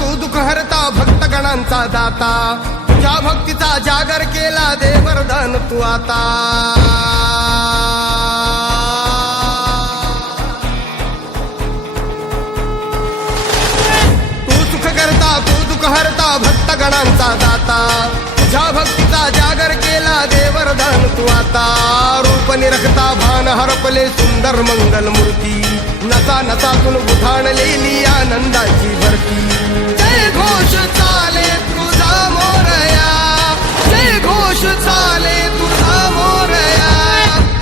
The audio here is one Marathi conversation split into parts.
तू दुःख हरता भक्तगणांचा दाता, तुझ्या भक्तीचा जागर केला दे वरदान तू आता। तू सुख करता तू दुःख हरता भक्तगणांचा दाता, तुझ्या भक्तीचा जागर केला दे वरदान तू आता। रूप निरखता भान हरपले सुंदर मंगल मूर्ती, नसा नसातून उधाणलेली आनंदाची भरती। जय घोष चाले तुझा मोरया, जय घोष चाले तुझा मोरया।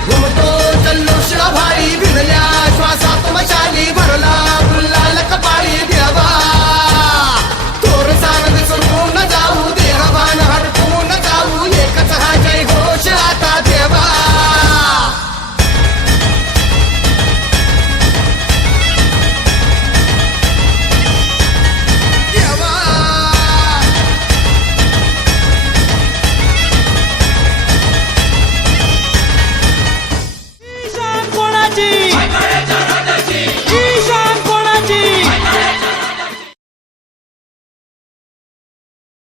घुमतो जल्लोष भाई भिनल्या श्वासात मशाली भरला, गुलाल कपाळी देवा। तोर सारद सोडून जाऊ देहभान हरपून जाऊ, एकच हा जय घोष आता देवा। कोणाची